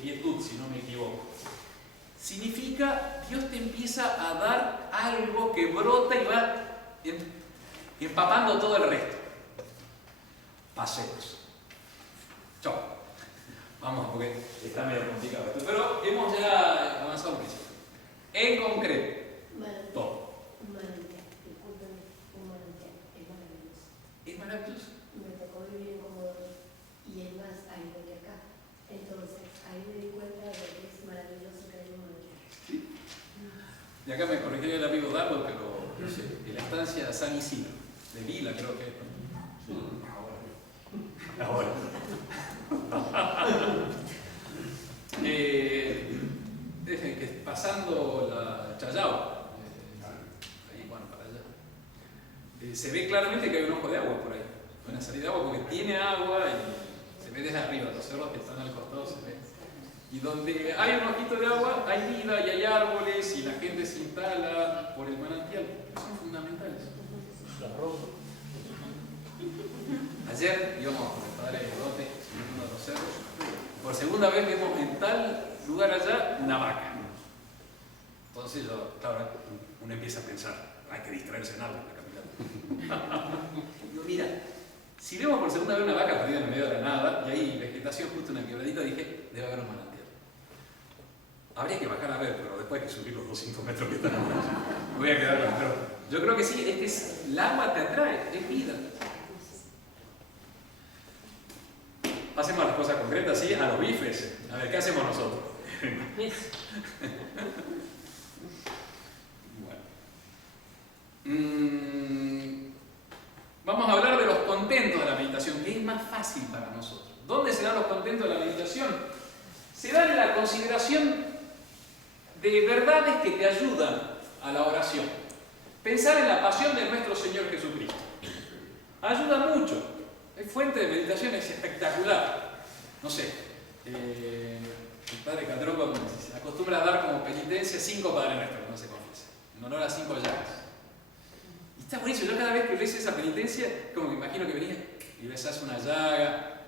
quietud, si no me equivoco, significa Dios te empieza a dar algo que brota y va empapando todo el resto. Paseos. Chao. Vamos, porque está medio complicado esto, pero hemos ya avanzado un principio. En concreto, todo. Un manantial, discúlpame, un manantial, es maravilloso. ¿Es maravilloso? Me tocó vivir en Comodoro y es más árido que acá. Entonces, ahí me di cuenta de que es maravilloso que haya un manantial. Sí. Y acá me corrigió el amigo Dardo, pero no sé, en la estancia San Isidro, de Vila creo que es. Sí. Ahora. Pasando la Chayao, ahí, bueno, para allá, se ve claramente que hay un ojo de agua por ahí, una salida de agua, porque tiene agua y se ve desde arriba, los cerros que están al costado se ve. Y donde hay un ojito de agua, hay vida y hay árboles y la gente se instala por el manantial. Son fundamentales. Ayer íbamos con el padre Dote, subiendo a los cerros. Por segunda vez vemos en tal lugar allá una vaca. Entonces, claro, uno empieza a pensar, hay que distraerse en algo en la capital. Digo, mira, si vemos por segunda vez una vaca perdida en el medio de la nada y hay vegetación justo en una quebradita, dije, debe haber un manantial. Habría que bajar a ver, pero después hay que subir los 200 metros que están abajo. Me voy a quedar con, pero yo creo que sí, el agua te atrae, es vida. Pasemos a las cosas concretas, ¿sí? A los bifes. A ver, ¿qué hacemos nosotros? Bueno. Vamos a hablar de los contentos de la meditación, que es más fácil para nosotros. ¿Dónde se dan los contentos de la meditación? Se dan en la consideración de verdades que te ayudan a la oración. Pensar en la pasión de nuestro Señor Jesucristo. Ayuda mucho. Es fuente de meditación, es espectacular. No sé, el padre Catroco se acostumbra a dar como penitencia 5 Padre Nuestro, que no se confiesa, en honor a 5 llagas. Y está buenísimo, yo cada vez que lees esa penitencia, como que imagino que venís y besás una llaga,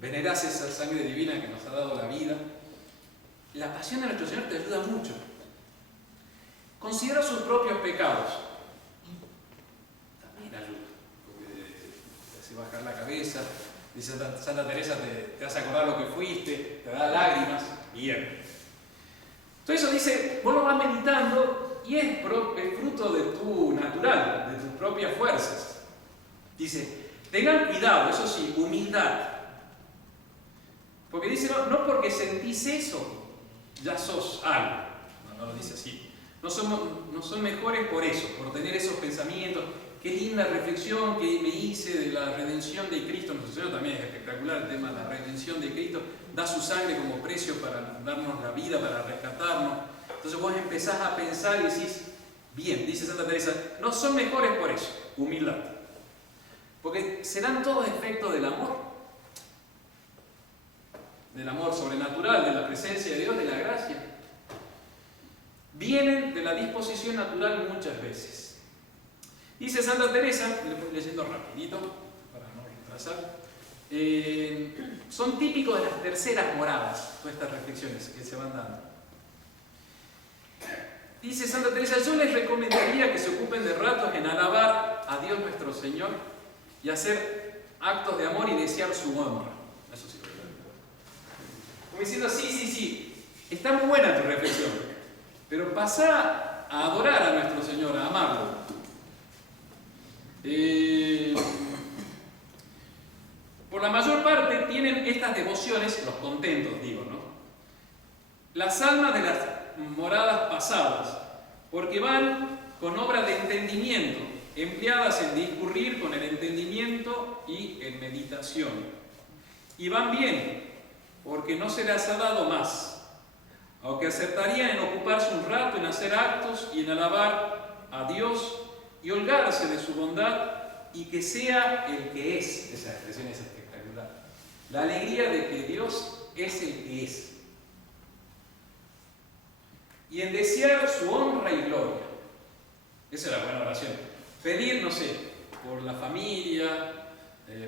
venerás esa sangre divina que nos ha dado la vida. La pasión de nuestro Señor te ayuda mucho. Considera sus propios pecados. También ayuda. Te hace bajar la cabeza. Dice Santa Teresa, te hace acordar lo que fuiste, te da lágrimas. Bien. Todo eso dice, vos lo vas meditando y es fruto de tu natural, de tus propias fuerzas. Dice, tengan cuidado, eso sí, humildad. Porque dice, no porque sentís eso, ya sos algo. No lo dice así. No son mejores por eso, por tener esos pensamientos. Qué linda reflexión que me hice de la redención de Cristo. Nuestro Señor también es espectacular el tema de la redención de Cristo. Da su sangre como precio para darnos la vida, para rescatarnos. Entonces vos empezás a pensar y decís, bien, dice Santa Teresa, no son mejores por eso, humildad. Porque serán todos efectos del amor sobrenatural, de la presencia de Dios, de la gracia. Vienen de la disposición natural muchas veces. Dice Santa Teresa, leyendo rapidito, para no retrasar, son típicos de las terceras moradas, todas estas reflexiones que se van dando. Dice Santa Teresa, yo les recomendaría que se ocupen de ratos en alabar a Dios nuestro Señor y hacer actos de amor y desear su honra. Eso sí. Como diciendo, sí, está muy buena tu reflexión, pero pasá a adorar a nuestro Señor, a amarlo. Por la mayor parte tienen estas devociones, los contentos digo, ¿no? Las almas de las moradas pasadas, porque van con obras de entendimiento, empleadas en discurrir con el entendimiento y en meditación. Y van bien, porque no se les ha dado más, aunque aceptarían en ocuparse un rato en hacer actos y en alabar a Dios y holgarse de su bondad y que sea el que es. Esa expresión es espectacular. La alegría de que Dios es el que es. Y en desear su honra y gloria. Esa es la buena oración. Pedir, no sé, por la familia,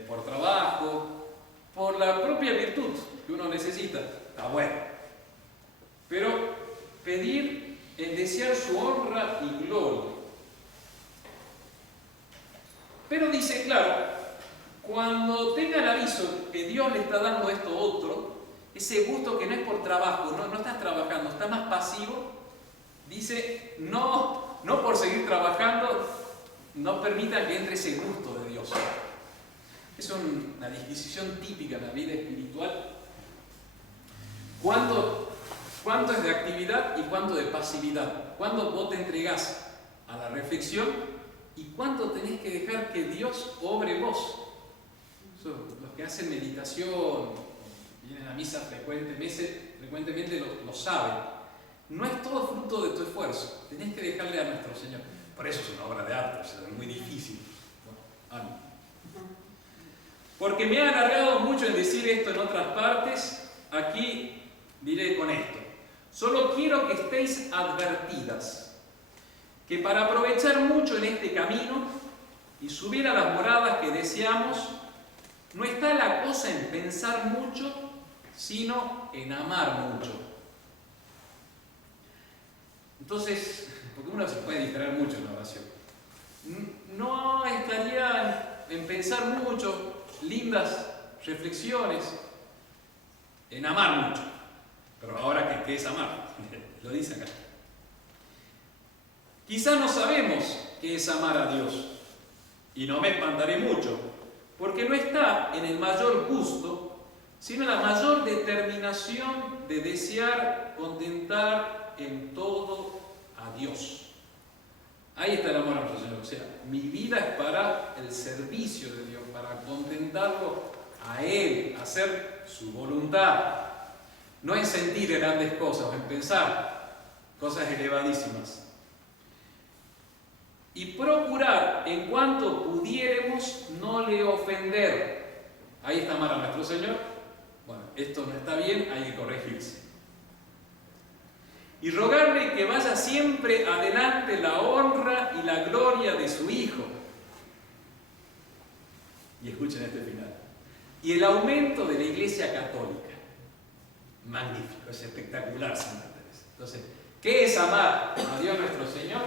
por trabajo, por la propia virtud que uno necesita. Está bueno. Pero pedir en desear su honra y gloria. Pero dice, claro, cuando tenga el aviso que Dios le está dando esto otro, ese gusto que no es por trabajo, no estás trabajando, estás más pasivo, dice, no por seguir trabajando, no permita que entre ese gusto de Dios. Es una disquisición típica en la vida espiritual. ¿Cuánto es de actividad y cuánto de pasividad? ¿Cuándo vos te entregás a la reflexión y cuánto tenés que dejar que Dios obre en vos? Los que hacen meditación, vienen a misa frecuentemente lo saben. No es todo fruto de tu esfuerzo, tenés que dejarle a nuestro Señor. Por eso es una obra de arte, es muy difícil. Porque me he alargado mucho en decir esto en otras partes, aquí diré con esto. Solo quiero que estéis advertidas, que para aprovechar mucho en este camino y subir a las moradas que deseamos, no está la cosa en pensar mucho, sino en amar mucho. Entonces, porque uno se puede distraer mucho en la oración, no estaría en pensar mucho, lindas reflexiones, en amar mucho. Pero ahora, ¿qué es amar? Lo dice acá. Quizá no sabemos qué es amar a Dios, y no me espantaré mucho, porque no está en el mayor gusto, sino en la mayor determinación de desear contentar en todo a Dios. Ahí está el amor a nuestro Señor. O sea, mi vida es para el servicio de Dios, para contentarlo a Él, hacer su voluntad. No en sentir grandes cosas, en pensar cosas elevadísimas. Y procurar, en cuanto pudiéramos, no le ofender. Ahí está amar a nuestro Señor. Bueno, esto no está bien, hay que corregirse. Y rogarle que vaya siempre adelante la honra y la gloria de su Hijo. Y escuchen este final. Y el aumento de la Iglesia Católica. Magnífico, es espectacular, Santa Teresa. Entonces, ¿qué es amar a Dios nuestro Señor?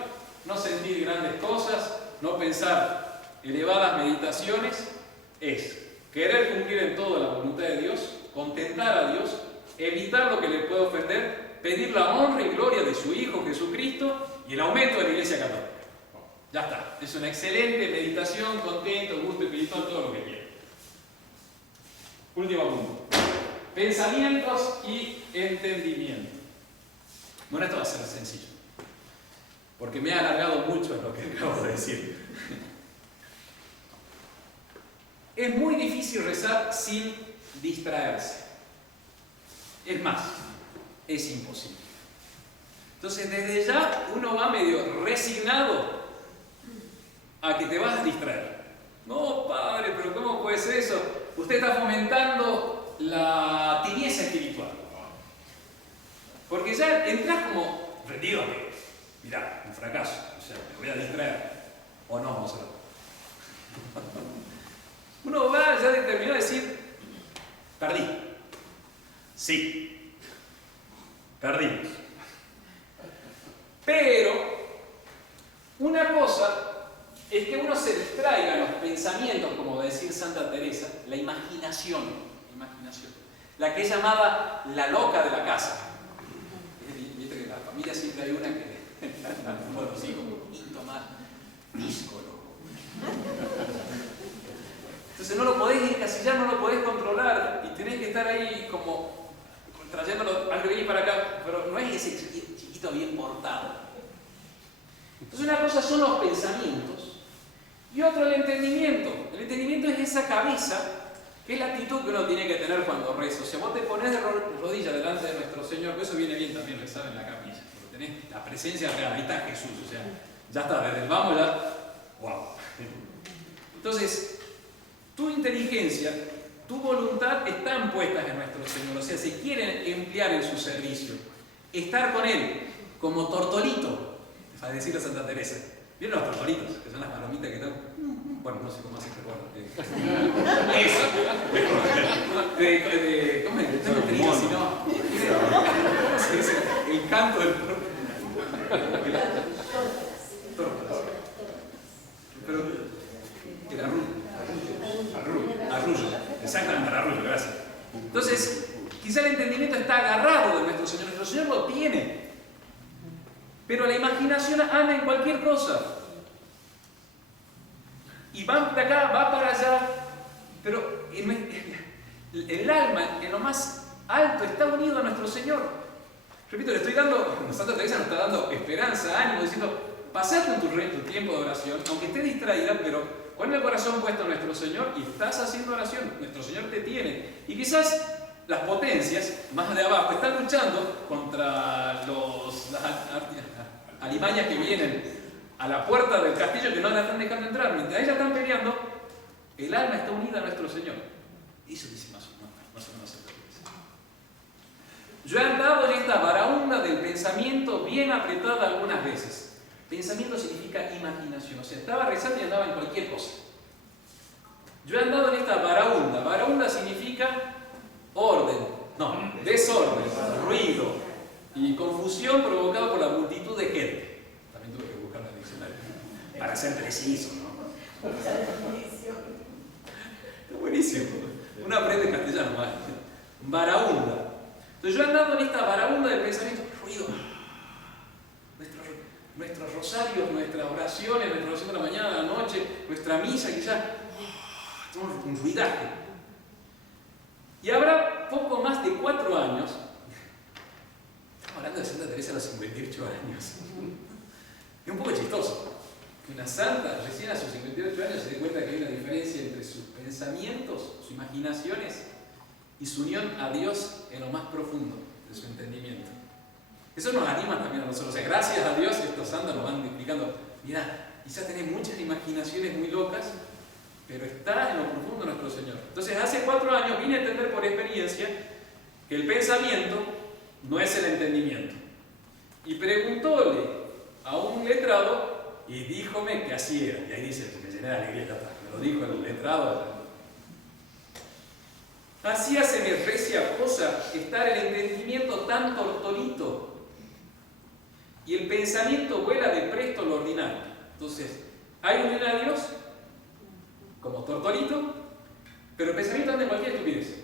No sentir grandes cosas, no pensar elevadas meditaciones, es querer cumplir en todo la voluntad de Dios, contentar a Dios, evitar lo que le puede ofender, pedir la honra y gloria de su Hijo Jesucristo y el aumento de la Iglesia Católica. Ya está, es una excelente meditación, contento, gusto espiritual, todo lo que quiera. Último punto. Pensamientos y entendimiento. Bueno, esto va a ser sencillo, porque me ha alargado mucho lo que acabo de decir. Es muy difícil rezar sin distraerse. Es más, es imposible. Entonces, desde ya uno va medio resignado a que te vas a distraer. No, padre, pero ¿cómo puede ser eso? Usted está fomentando la tibieza espiritual. Porque ya entras como rendido a que, mirá, un fracaso, o sea, me voy a distraer. O no, vamos a ver. Uno va ya determinado a decir, perdí. Sí, perdimos. Pero una cosa es que uno se distraiga los pensamientos, como va a decir Santa Teresa, la imaginación, la que es llamada la loca de la casa. Viste que en la familia siempre hay una que bueno, los hijos, un poquito más díscolo. Entonces no lo podés encasillar, no lo podés controlar y tenés que estar ahí como trayéndolo al que para acá, pero no es ese chiquito bien portado. Entonces una cosa son los pensamientos y otro el entendimiento. El entendimiento es esa cabeza, que es la actitud que uno tiene que tener cuando reza. O sea, vos te pones de rodillas delante de nuestro Señor, que eso viene bien también rezar en la capilla, porque tenés la presencia real, ahí está Jesús, o sea, ya está, desde el vamos ya, wow. Entonces, tu inteligencia, tu voluntad están puestas en nuestro Señor, o sea, se quieren emplear en su servicio, estar con Él, como tortolito, a decirle a Santa Teresa. ¿Vieron los tortolitos? Que son las palomitas que están. Bueno, no sé cómo se recuerda. Eso. ¿Cómo es? No es trío, sino. ¿Cómo se dice? El canto del tórtolas. Pero. El arrullo. Exactamente, el arrullo, gracias. Entonces, quizá el entendimiento está agarrado de nuestro Señor. Nuestro Señor lo tiene. Pero la imaginación anda en cualquier cosa. Y va de acá, va para allá. Pero el alma, en lo más alto, está unido a nuestro Señor. Repito, le estoy dando, Santa Teresa nos está dando esperanza, ánimo, diciendo, pasate tu tiempo de oración, aunque estés distraída, pero pon el corazón puesto en nuestro Señor y estás haciendo oración. Nuestro Señor te tiene. Y quizás las potencias, más de abajo, están luchando contra las alimañas que vienen a la puerta del castillo que no la están dejando entrar. Mientras ellas están peleando, el alma está unida a nuestro Señor. Eso dice más o menos. Yo he andado en esta varaunda del pensamiento bien apretada algunas veces. Pensamiento significa imaginación, o sea, estaba rezando y andaba en cualquier cosa. Yo he andado en esta varaunda. Varaunda significa desorden, ruido y confusión provocada por la multitud de gente. También tuve que buscar en el diccionario para ser preciso, ¿no? Está buenísimo. Uno aprende castellano, ¿vale? Varaunda. Entonces yo he andado en esta varaunda del pensamiento, ruido. Nuestros rosarios, nuestras oraciones, nuestra oración de la mañana, de la noche, nuestra misa, quizás, un ruidaje. Y habrá poco más de 4 años, estamos hablando de Santa Teresa a los 58 años, es un poco chistoso, que una santa recién a sus 58 años se dé cuenta que hay una diferencia entre sus pensamientos, sus imaginaciones y su unión a Dios en lo más profundo de su entendimiento. Eso nos anima también a nosotros. O sea, gracias a Dios estos santos nos van explicando, mira, quizás tenés muchas imaginaciones muy locas, pero está en lo profundo nuestro Señor. Entonces, hace 4 años vine a entender por experiencia que el pensamiento no es el entendimiento. Y preguntóle a un letrado y díjome que así era. Y ahí dice, me llené de alegría, me lo dijo el letrado. Así hace mi recia cosa estar el entendimiento tan tortolito. Y el pensamiento vuela de presto lo ordinario. Entonces, hay unión a Dios como tortolito, pero el pensamiento anda en cualquier estupidez.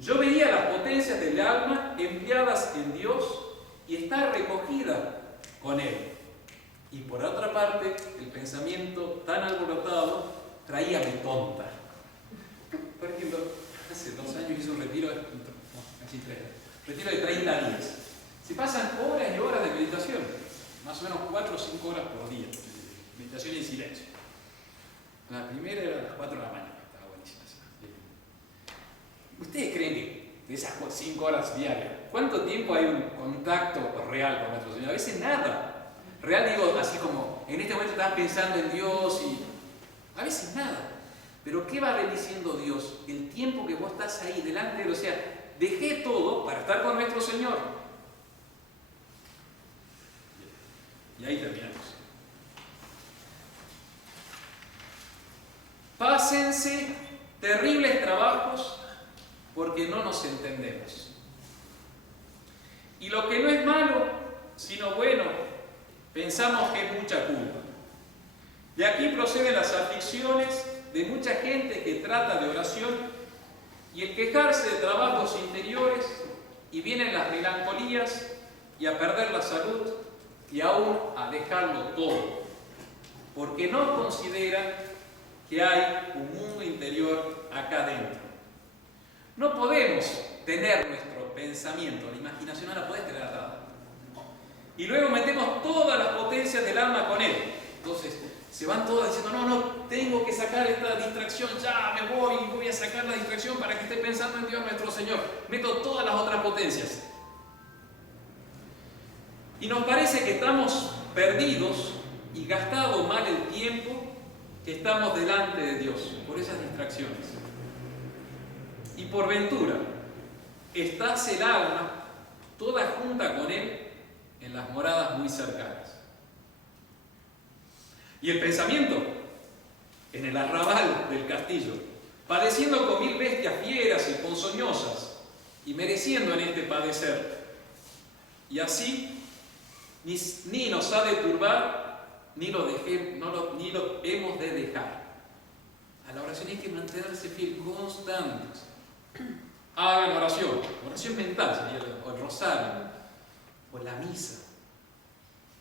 Yo veía las potencias del alma empleadas en Dios y está recogida con Él. Y por otra parte, el pensamiento tan alborotado traíame tonta. Por ejemplo, hace 2 años hice un retiro, retiro de 30 días. Se pasan horas y horas de meditación, más o menos 4 o 5 horas por día, meditación en silencio. La primera era a las 4 de la mañana, estaba buenísima. ¿Ustedes creen que de esas 5 horas diarias, cuánto tiempo hay un contacto real con nuestro Señor? A veces nada. Real digo, así como, en este momento estás pensando en Dios y a veces nada. Pero ¿qué va diciendo Dios? El tiempo que vos estás ahí delante de Él, o sea, dejé todo para estar con nuestro Señor. Y ahí terminamos. Pásense terribles trabajos porque no nos entendemos. Y lo que no es malo, sino bueno, pensamos que es mucha culpa. De aquí proceden las aflicciones de mucha gente que trata de oración y el quejarse de trabajos interiores, y vienen las melancolías y a perder la salud y aún a dejarlo todo, porque no consideran que hay un mundo interior acá dentro. No podemos tener nuestro pensamiento, la imaginación no la podés tener atada. Y luego metemos todas las potencias del alma con él. Entonces se van todas diciendo, no, tengo que sacar esta distracción, ya me voy a sacar la distracción para que esté pensando en Dios nuestro Señor. Meto todas las otras potencias. Y nos parece que estamos perdidos y gastado mal el tiempo que estamos delante de Dios por esas distracciones. Y por ventura, estás el alma toda junta con Él en las moradas muy cercanas. Y el pensamiento en el arrabal del castillo, padeciendo con 1000 bestias fieras y ponzoñosas, y mereciendo en este padecer. Y así, ni nos ha de turbar, ni lo hemos de dejar. A la oración hay que mantenerse fiel, constantes. Hagan oración mental sería, o el rosario, o la misa.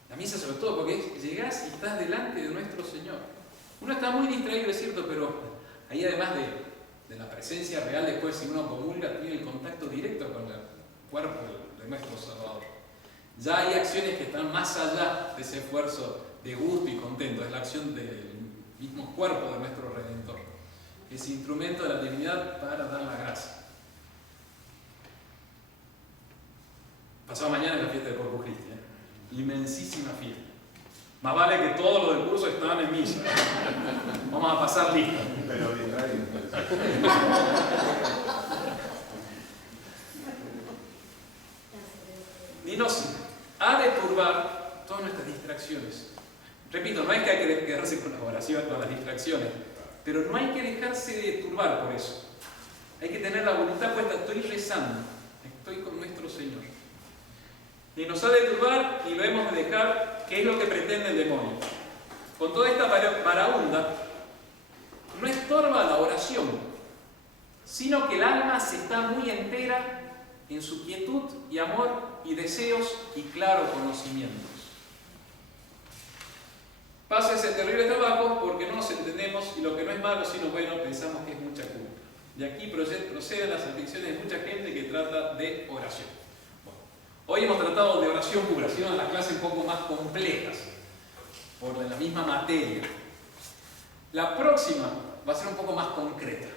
La misa sobre todo porque llegás y estás delante de nuestro Señor. Uno está muy distraído, es cierto, pero ahí además de la presencia real, después si uno comulga, tiene el contacto directo con el cuerpo de nuestro Salvador. Ya hay acciones que están más allá de ese esfuerzo de gusto y contento, es la acción del mismo cuerpo de nuestro Redentor, ese instrumento de la divinidad para dar la gracia. Pasado mañana es la fiesta de Corpus Christi, inmensísima fiesta. Más vale que todos los del curso estaban en misa. Vamos a pasar lista. Pero distraído. Ni nos ha de turbar todas nuestras distracciones. Repito, no es que hay que quedarse con la oración, con las distracciones, pero no hay que dejarse de turbar por eso. Hay que tener la voluntad puesta, estoy rezando, estoy con nuestro Señor. Ni nos ha de turbar ni lo hemos de dejar, que es lo que pretende el demonio. Con toda esta paraunda, no estorba la oración, sino que el alma se está muy entera en su quietud y amor y deseos y claros conocimientos. Pasa ese terrible trabajo porque no nos entendemos y lo que no es malo sino bueno pensamos que es mucha culpa. De aquí proceden las aflicciones de mucha gente que trata de oración. Bueno, hoy hemos tratado de oración pura, ha sido las clases un poco más complejas por la misma materia. La próxima va a ser un poco más concreta.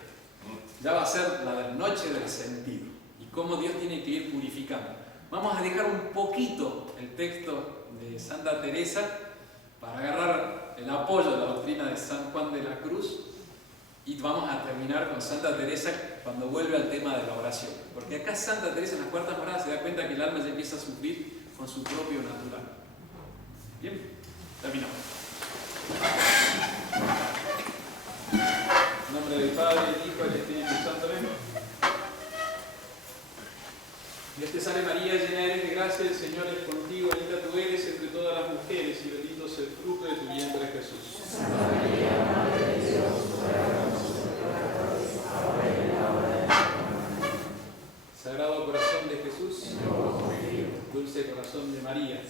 Ya va a ser la noche del sentido y cómo Dios tiene que ir purificando. Vamos a dejar un poquito el texto de Santa Teresa para agarrar el apoyo de la doctrina de San Juan de la Cruz y vamos a terminar con Santa Teresa cuando vuelve al tema de la oración. Porque acá Santa Teresa en las cuartas moradas se da cuenta que el alma ya empieza a sufrir con su propio natural. Bien, terminamos. En nombre del Padre, del Hijo y del Espíritu Santo. Amén. Dios te salve María, llena eres de gracia, el Señor es contigo, bendita tú eres entre todas las mujeres y bendito es el fruto de tu vientre Jesús. Santa María, Madre de Dios, ruega por nosotros pecadores, ahora y en la hora de nuestra muerte. Sagrado corazón de Jesús, dulce corazón de María.